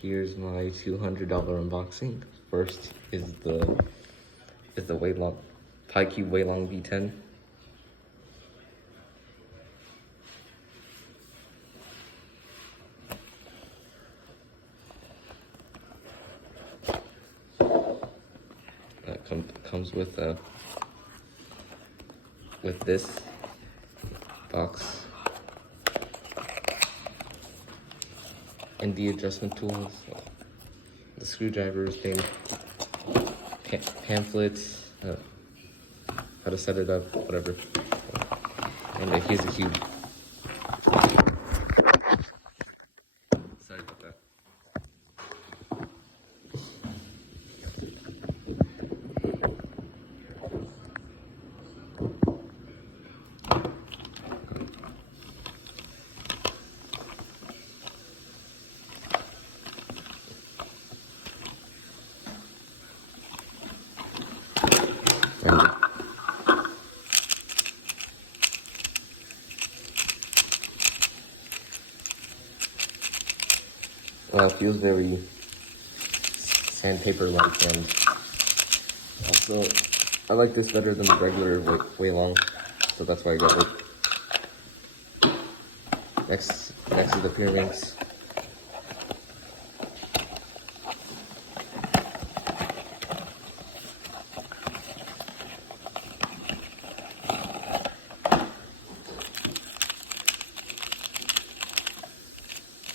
Here's my $200 unboxing. First is the Weilong PiCube Weilong V10. That comes with this box and the adjustment tools, the screwdrivers, pamphlets, how to set it up, whatever. And here's the cube. Sorry about that. It feels very sandpaper-like, and also I like this better than the regular Weilong, so that's why I got it. Next is the Pyraminx.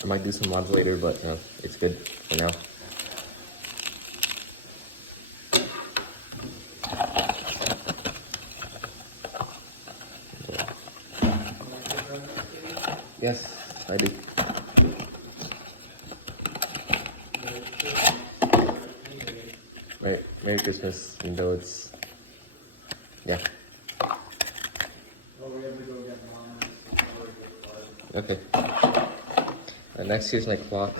I might do some mods later, but it's good for now. Yes, I do. Merry Christmas, even though it's, yeah. Okay. Next, here's my clock.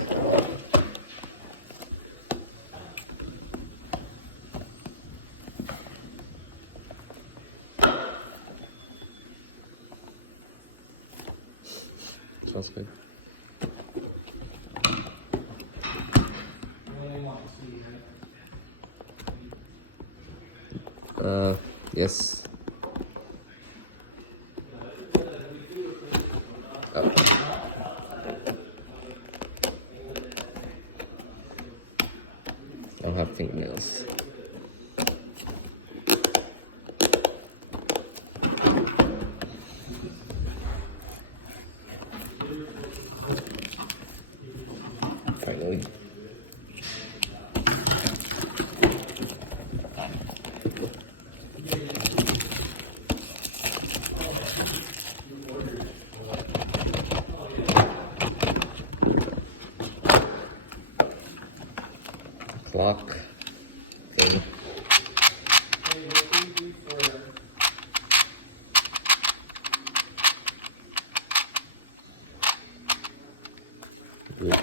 Smells good. Yes. Oh. I don't have fingernails. Finally. Clock thing. Good.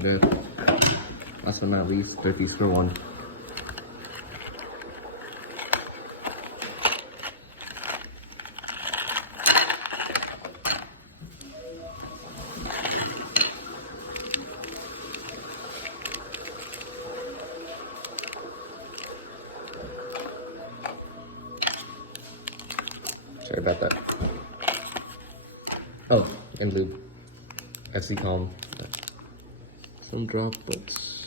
Good. Last but not least, cookies for one. Sorry about that. Oh, and lube. FC Calm. Some droplets.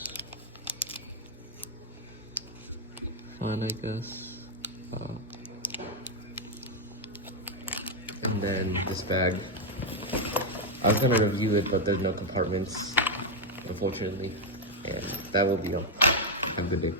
Fine, I guess. And then this bag. I was gonna review it, but there's no compartments, unfortunately. And that will be all. Have a good day.